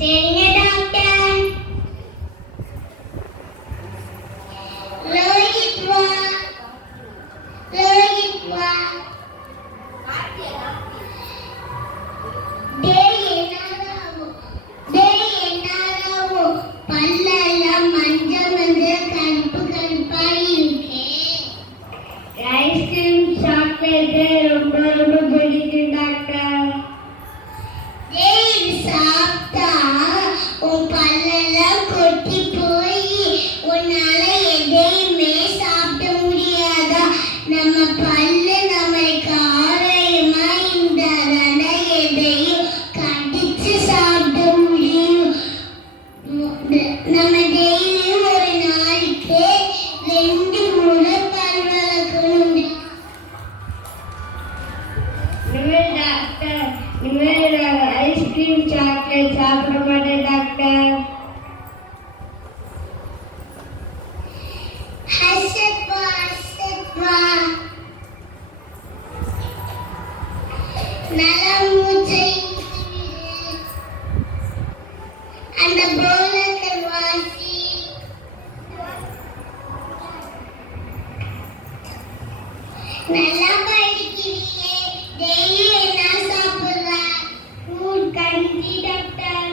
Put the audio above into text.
சரிங்க டாக்டர். ரோஹித் வா, ரோஹித் வா. பல்லெல்லாம் மஞ்சள் மஞ்சள் கருப்பு கருப்பா இருக்கு. ஐஸ்கிரீம் சாக்லேட் ரொம்ப ரொம்ப பிடிக்கும் டாக்டர். சாப்பிட்டா உன் பல்லெல்லாம் கொட்டி போய் உன்னால எதையுமே சாப்பிட முடியாதா? நம்ம பல்லு நம்மளுக்கு ஆரோக்கியமா இருந்தாதான எதையும் கடிச்சு சாப்பிட முடியும். நம்ம டெய்லியும் ஒரு நாளைக்கு 2 முறை பல் விளக்கணும். டாக்டர், இனிமேல் ஐஸ்கிரீம் சாக்லேட் சாப்பிட மாட்டேன் டாக்டர். நல்லா மூச்சை அந்த போலத்தை வாசி. நல்லா படிக்கிறியே, டெய்லி என்ன சாப்பிடுற? ஃப்ரூட் கஞ்சி டாக்டர்.